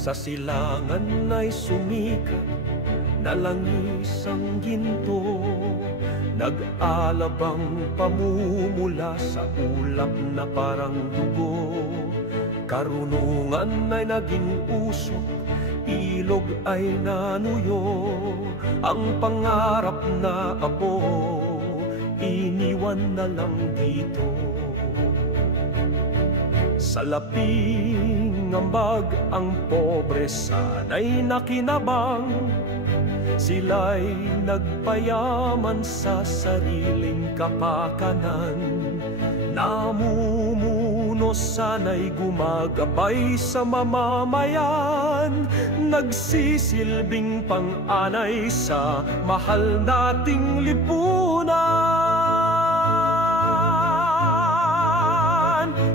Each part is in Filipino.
Sa silangan ay sumikat na langis ang ginto, nag-alabang pamumula sa ulap na parang dugo. Karunungan ay naging usok, ilog ay nanuyo, ang pangarap na apo iniwan na lang dito. Sa laping ambag ang pobre sana'y nakinabang, sila'y nagpayaman sa sariling kapakanan. Namumuno sana'y gumagabay sa mamamayan, nagsisilbing pang-anay sa mahal nating lipunan.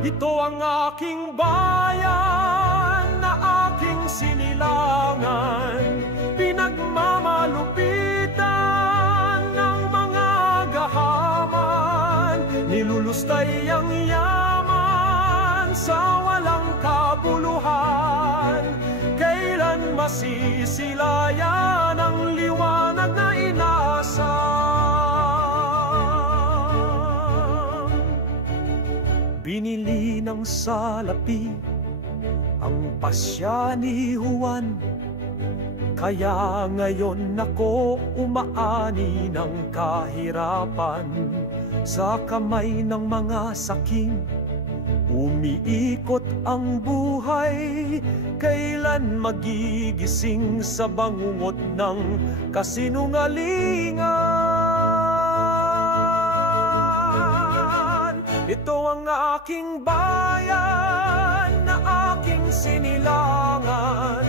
Ito ang aking bayan na aking sinilangan, pinagmamalupitan ng mga gahaman, nilulustay ang yaman sa walang kabuluhan. Kailan masisilayan ang liwanag na inasam? Binili ng salapi ang pasya ni Juan, kaya ngayon ako umaani ng kahirapan. Sa kamay ng mga saking umiikot ang buhay, kailan magigising sa bangungot ng kasinungalingan? Ito ang aking bayan na aking sinilangan,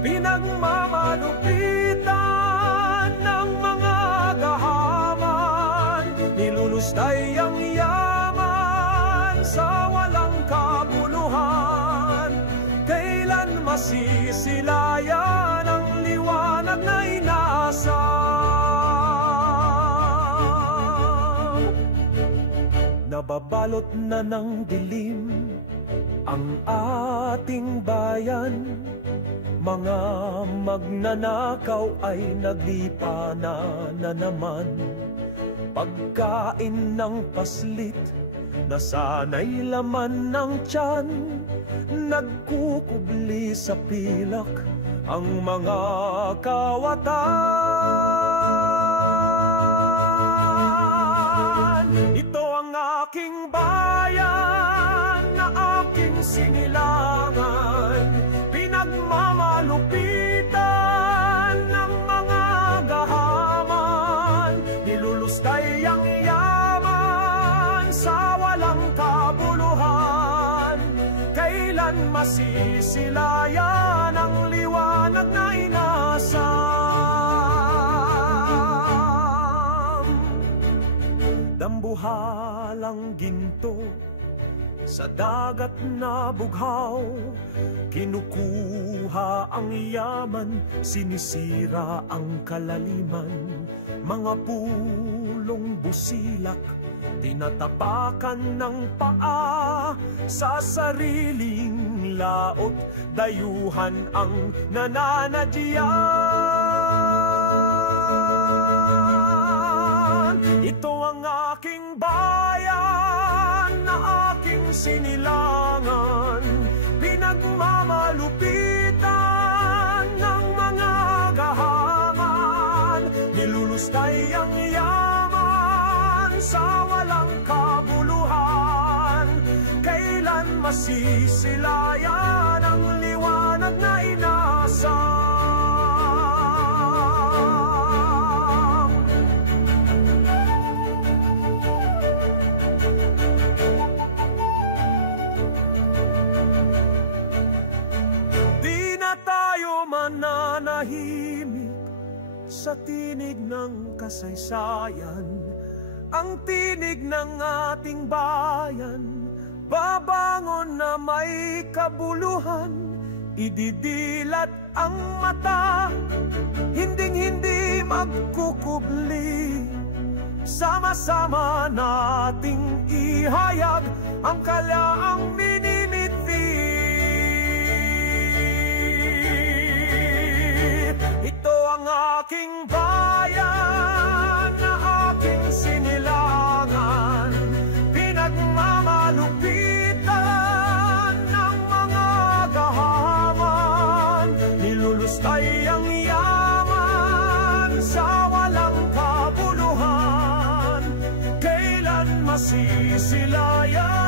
pinagmamalupitan ng mga gahaman, nilulustay ang yaman sa walang kabuluhan. Kailan masisilayan ang liwanag na inasam? Nababalot na ng dilim ang ating bayan, mga magnanakaw ay naglipa na naman. Pagkain ng paslit na sana'y laman ng tiyan, nagkukubli sa pilak ang mga kawatan. Ito ang aking bayan na aking sinilangan, pinagmamalupitan ng mga gahaman, nilulustay ang yaman sa walang kabuluhan. Kailan masisilayan ang liwanag na inasam? Dambuhalang ginto sa dagat na bughaw, kinukuha ang yaman, sinisira ang kalaliman. Mga pulong busilak, tinatapakan ng paa, sa sariling laot, dayuhan ang nananadyan. Ito ang aking bayan na aking sinilangan, pinagmamalupitan ng mga gahaman, nilulustay ang yaman sa walang kabuluhan. Kailan masisilayan ang liwanag na inasam? Mananahimik sa tinig ng kasaysayan, ang tinig ng ating bayan, babangon na may kabuluhan, ididilat ang mata, hinding-hindi magkukubli. Sama-sama nating ihayag ang kalaang minimiti. aking bayan na aking sinilangan, pinagmamalupitan ng mga gahaman, nilulustay ang yaman sa walang kabuluhan. Kailan masisilayan